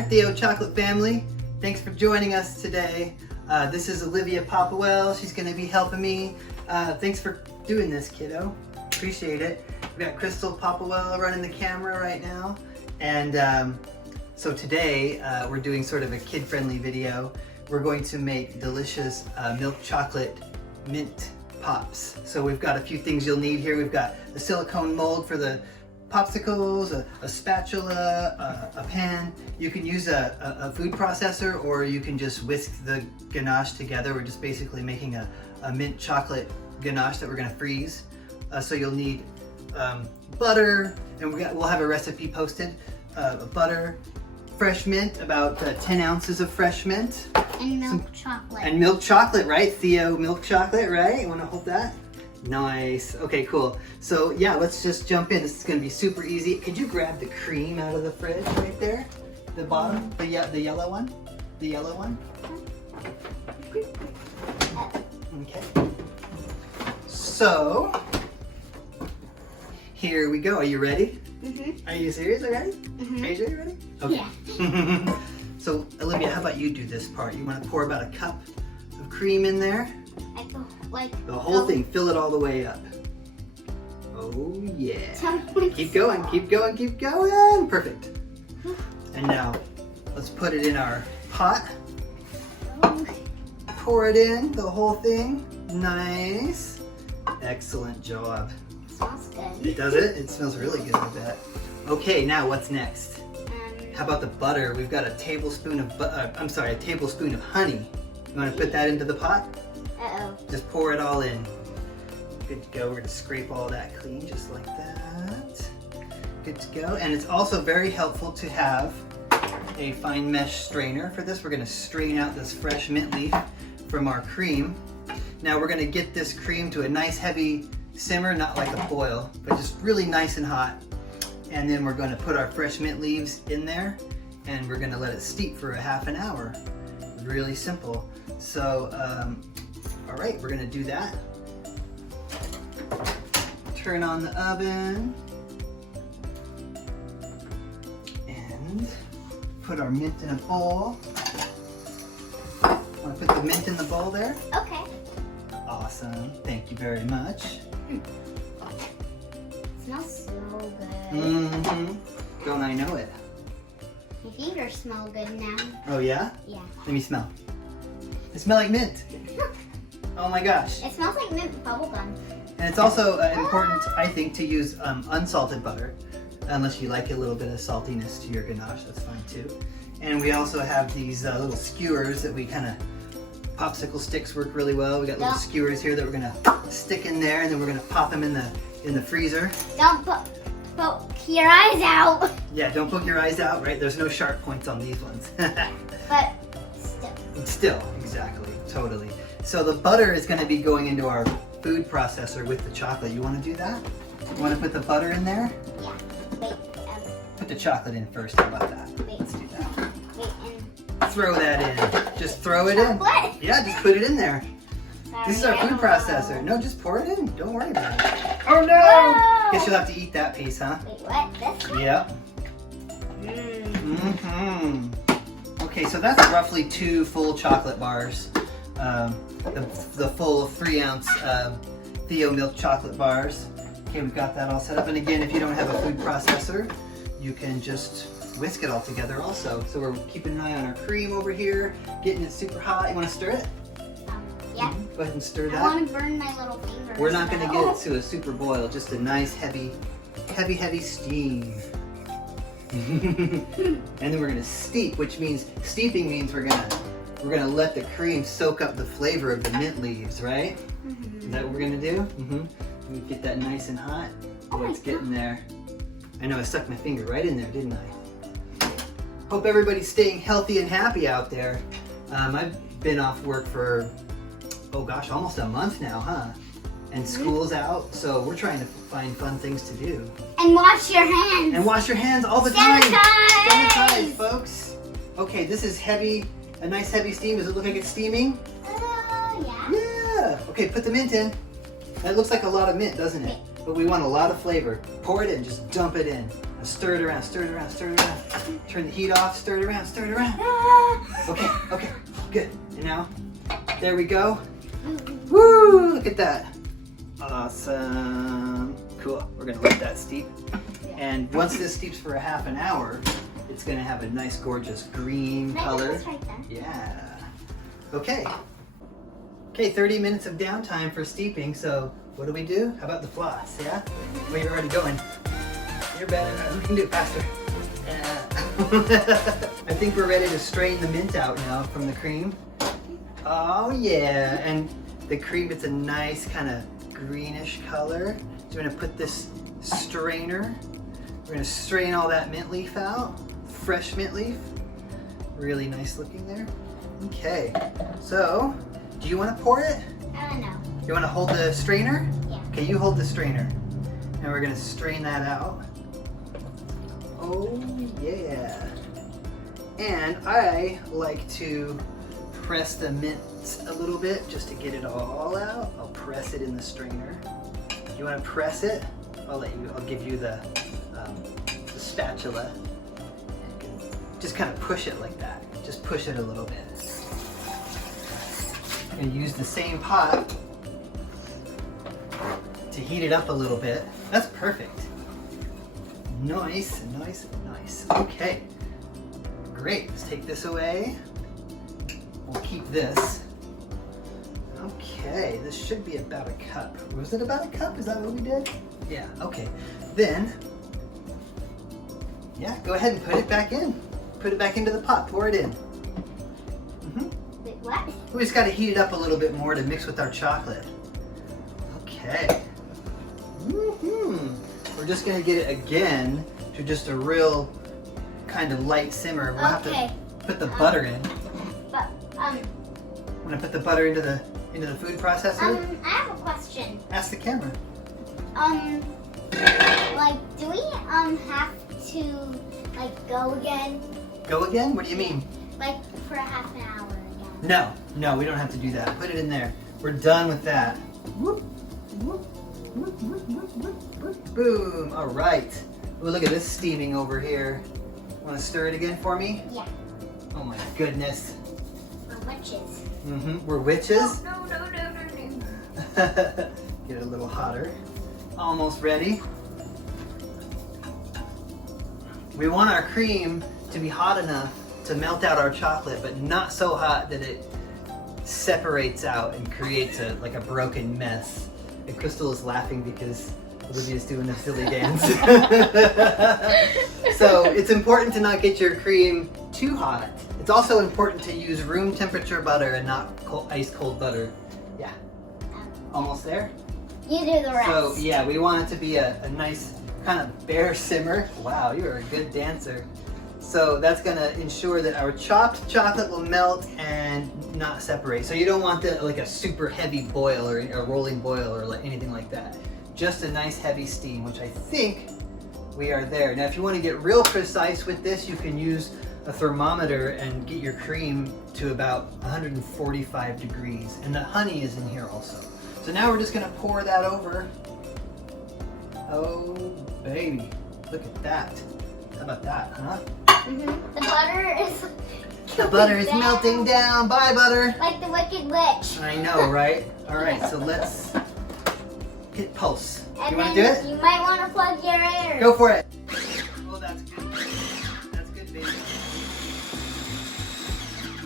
Hi Theo Chocolate family, thanks for joining us today. This is Olivia Popwell, she's going to be helping me. Thanks for doing this, kiddo. Appreciate it. We got Crystal Popwell running the camera right now. And so today we're doing sort of a kid-friendly video. We're going to make delicious milk chocolate mint pops. So we've got a few things you'll need here. We've got a silicone mold for the popsicles, a spatula, a pan. You can use a food processor, or you can just whisk the ganache together. We're just basically making a mint chocolate ganache that we're gonna freeze. So you'll need butter, and we'll have a recipe posted. Butter, fresh mint, about 10 ounces of fresh mint. And milk chocolate. And milk chocolate, right? Theo milk chocolate, right? You wanna hold that? Nice. Okay, cool. So yeah, let's just jump in. This is gonna be super easy. Could you grab the cream out of the fridge right there? The bottom, the yellow one? The yellow one? Okay. So, here we go. Are you ready? Mm-hmm. Are you serious already? Mm-hmm. Are you sure you're ready? Okay. Yeah. So, Olivia, how about you do this part? You wanna pour about a cup of cream in there? The whole thing, fill it all the way up. Oh yeah. Keep going, keep going, keep going. Perfect. And now, let's put it in our pot. Pour it in, the whole thing. Nice. Excellent job. It smells good. It does it? It smells really good, I bet. Okay, now what's next? How about the butter? We've got a tablespoon of a tablespoon of honey. You want to put that into the pot? Uh-oh. Just pour it all in. Good to go. We're going to scrape all that clean just like that. Good to go. And it's also very helpful to have a fine mesh strainer for this. We're going to strain out this fresh mint leaf from our cream. Now we're going to get this cream to a nice heavy simmer, not like a boil, but just really nice and hot. And then we're going to put our fresh mint leaves in there, and we're going to let it steep for a half an hour. Really simple. So, all right, we're gonna do that. Turn on the oven and put our mint in a bowl. Want to put the mint in the bowl there? Okay. Awesome, thank you very much. It smells so good. Mm-hmm. Don't I know it? My fingers smell good now. Oh yeah? Yeah. Let me smell. It smells like mint. Oh my gosh. It smells like mint bubblegum. And it's also important, I think, to use unsalted butter, unless you like a little bit of saltiness to your ganache, that's fine too. And we also have these little skewers that we kind of, popsicle sticks work really well. We got little skewers here that we're gonna stick in there, and then we're gonna pop them in the freezer. Don't poke your eyes out. Yeah, don't poke your eyes out, right? There's no sharp points on these ones. But still. Still, exactly, totally. So the butter is going to be going into our food processor with the chocolate. You want to do that? You want to put the butter in there? Yeah. Wait. Put the chocolate in first. How about that? Wait. Let's do that. Wait. And Throw that in. Just throw it in. chocolate? Yeah, just put it in there. Sorry, This is our I food don't processor. know. No, just pour it in. Don't worry about it. Oh no! Whoa! Guess you'll have to eat that piece, huh? Wait, what? This one? Yep. Mm-hmm. Okay, so that's roughly 2 full chocolate bars. The full 3-ounce Theo milk chocolate bars. Okay, we've got that all set up. And again, if you don't have a food processor, you can just whisk it all together also. So we're keeping an eye on our cream over here, getting it super hot. You want to stir it? Yeah. Go ahead and stir I that. want to burn my little fingers. We're not going to though. get it to a super boil, just a nice heavy steam. And then we're gonna steep, which means steeping means we're gonna let the cream soak up the flavor of the mint leaves, right? Is that what we're gonna do? We get that nice and hot. Oh, it's getting there. I know I stuck my finger right in there, didn't I? Hope everybody's staying healthy and happy out there. I've been off work for, oh gosh, almost a month now, huh? And school's out, so we're trying to find fun things to do. And wash your hands. And wash your hands all the time. Sanitize! Sanitize, folks. Okay, this is heavy, a nice heavy steam. Does it look like it's steaming? Yeah. Yeah. Okay, put the mint in. That looks like a lot of mint, doesn't it? But we want a lot of flavor. Pour it in, just dump it in. Stir it around, stir it around, stir it around. Turn the heat off, stir it around, stir it around. Okay, okay, good. And now, there we go. Woo, look at that. Awesome. Cool, we're gonna let that steep. And once this steeps for a half an hour, it's gonna have a nice, gorgeous green color. Right there. Yeah. Okay. Okay, 30 minutes of downtime for steeping, so what do we do? How about the floss, yeah? Well, you're already going. You're better. We can do it faster. Yeah. I think we're ready to strain the mint out now from the cream. Oh yeah, and the cream, it's a nice kind of greenish color. So we're gonna put this strainer. We're gonna strain all that mint leaf out. Fresh mint leaf. Really nice looking there. Okay, so do you want to pour it? No. You want to hold the strainer? Yeah. Okay, you hold the strainer. And we're gonna strain that out. Oh yeah. And I like to press the mint a little bit just to get it all out. I'll press it in the strainer. You want to press it? I'll give you the spatula. Just kind of push it like that. Just push it a little bit. And use the same pot to heat it up a little bit. That's perfect. Nice, nice, nice. Okay, great. Let's take this away. We'll keep this. Okay, this should be about a cup. Was it about a cup? Is that what we did? Yeah, okay. Then, yeah, go ahead and put it back in. Put it back into the pot, pour it in. Wait, what? We just gotta heat it up a little bit more to mix with our chocolate. Okay. We're just gonna get it again to just a real kind of light simmer. We'll have to put the butter in. But Wanna put the butter into the food processor? I have a question. Ask the camera. Like, do we have to like go again? Go again? What do you mean? Like for a half an hour again? No, we don't have to do that. Put it in there. We're done with that. Boom. All right. Ooh, look at this steaming over here. Want to stir it again for me? Yeah. Oh my goodness. We're witches. We're witches? No. Get it a little hotter. Almost ready. We want our cream to be hot enough to melt out our chocolate, but not so hot that it separates out and creates like a broken mess. And Crystal is laughing because Olivia's doing a silly dance. So it's important to not get your cream too hot. It's also important to use room temperature butter and not ice cold butter. Yeah. Almost there? You do the rest. So yeah, we want it to be a nice kind of bare simmer. Wow, you're a good dancer. So that's gonna ensure that our chopped chocolate will melt and not separate. So you don't want like a super heavy boil or a rolling boil or anything like that. Just a nice heavy steam, which I think we are there. Now if you want to get real precise with this, you can use a thermometer and get your cream to about 145 degrees. And the honey is in here also. So now we're just gonna pour that over. Oh baby, look at that. How about that, huh? The butter is melting down. Bye, butter. like the Wicked Witch. I know, right? All right, so let's hit pulse. And You want to then do it? You might want to plug your ears. Go for it. Oh, that's good. That's good, baby.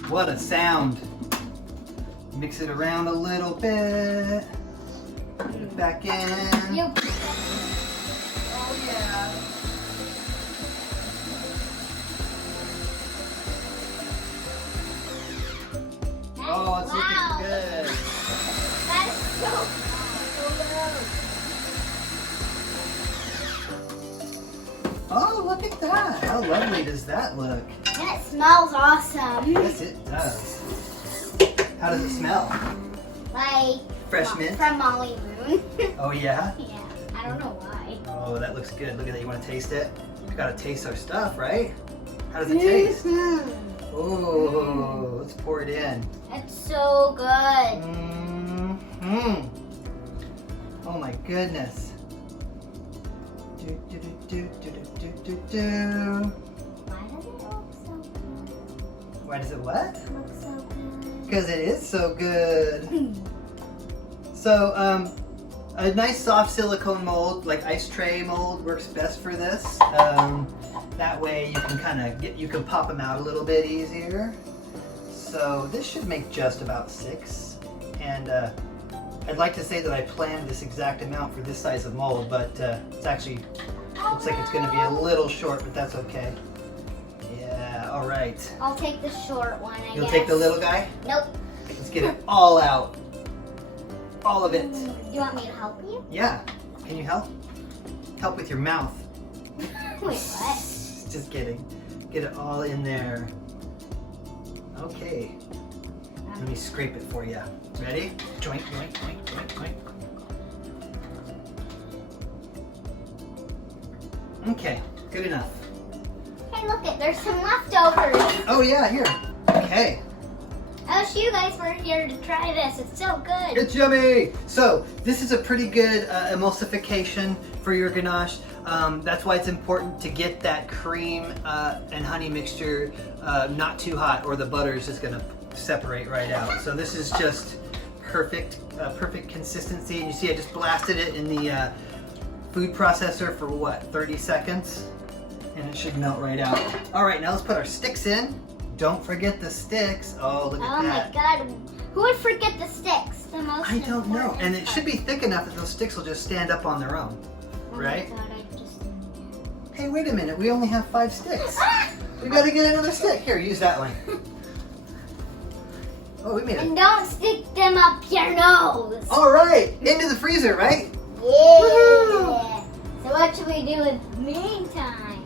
What a sound. Mix it around a little bit. Put it back in. You. Oh, yeah. Oh, it's looking good. That is so Oh, look at that. How lovely does that look? And it smells awesome. Yes, it does. How does it smell? Like Fresh mint? from Molly Moon. Oh, yeah? Yeah, I don't know why. Oh, that looks good. Look at that. You want to taste it? You gotta taste our stuff, right? How does it taste? Oh, let's pour it in. It's so good. Oh my goodness. Why does it what? Look so good. Because it is so good. So, a nice soft silicone mold, like ice tray mold, works best for this. That way you can you can pop them out a little bit easier. So this should make just about 6. And I'd like to say that I planned this exact amount for this size of mold, but it's actually, looks like it's going to be a little short, but that's okay. Yeah, all right. I'll take the short one, I guess. You'll take the little guy? Nope. Let's get it all out. All of it. Do you want me to help you? Yeah. Can you help? Help with your mouth. Wait, what? Just kidding. Get it all in there. Okay. Let me scrape it for you. Ready? Joink, joink, joink, joink, joink. Okay, good enough. Hey, look it, there's some leftovers. Oh yeah, here. Okay. I wish you guys were here to try this. It's so good. It's yummy! So, this is a pretty good emulsification for your ganache. That's why it's important to get that cream and honey mixture not too hot, or the butter is just gonna separate right out. So this is just perfect consistency. And you see I just blasted it in the food processor for what, 30 seconds? And it should melt right out. All right, now let's put our sticks in. Don't forget the sticks. Oh, look at that. Oh my God, who would forget the sticks? The most I don't know. important And it part. should be thick enough that those sticks will just stand up on their own, right? Oh my God, I just... Hey, wait a minute. We only have 5 sticks. We gotta get another stick. Here, use that one. Oh, we made it. And don't stick them up your nose. All right, into the freezer, right? Yeah. Woohoo! So what should we do in the meantime?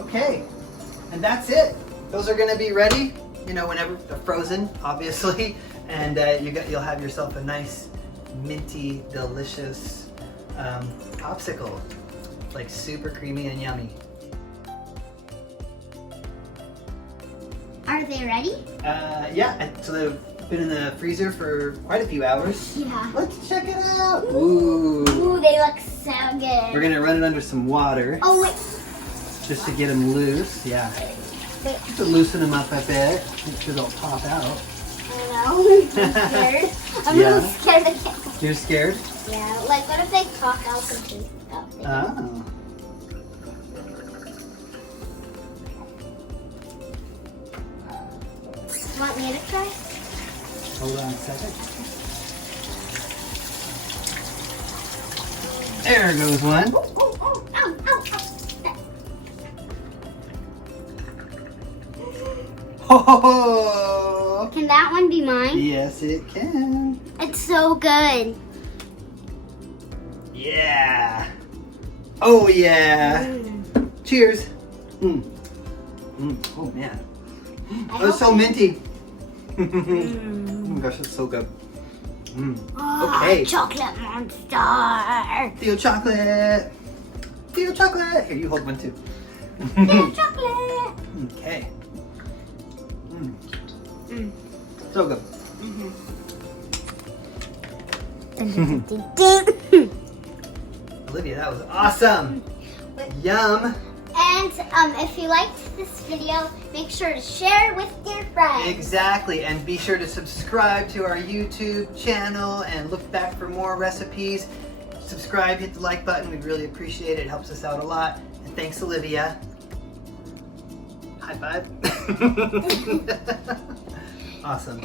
Okay, and that's it. Those are gonna be ready, whenever they're frozen, obviously, and you'll have yourself a nice, minty, delicious popsicle, like super creamy and yummy. Are they ready? Yeah, and so they've been in the freezer for quite a few hours. Yeah. Let's check it out. Ooh. Ooh, they look so good. We're gonna run it under some water Oh wait. just to get them loose. Yeah. Wait. Just to loosen them up a bit. Make sure they'll pop out. I know. I'm scared. I'm Yeah. really scared again. You're scared? Yeah. Like what if they pop out completely? Oh. Want me to try? Hold on a second. There goes one. Oh, oh, ow, ow, ow. Ho, ho, ho. Can that one be mine? Yes, it can. It's so good. Yeah. Oh, yeah. Mm. Cheers. Oh, man. Oh, it's so minty. Oh my gosh, it's so good. Oh, Okay. Chocolate monster. Theo chocolate. Theo chocolate. Here, you hold one too. Theo chocolate. Okay. So good. Olivia, that was awesome. Yum. And if you liked this video, make sure to share it with your friends. Exactly, and be sure to subscribe to our YouTube channel and look back for more recipes. Subscribe, hit the like button, we'd really appreciate it. It helps us out a lot. And thanks, Olivia. High five. Awesome.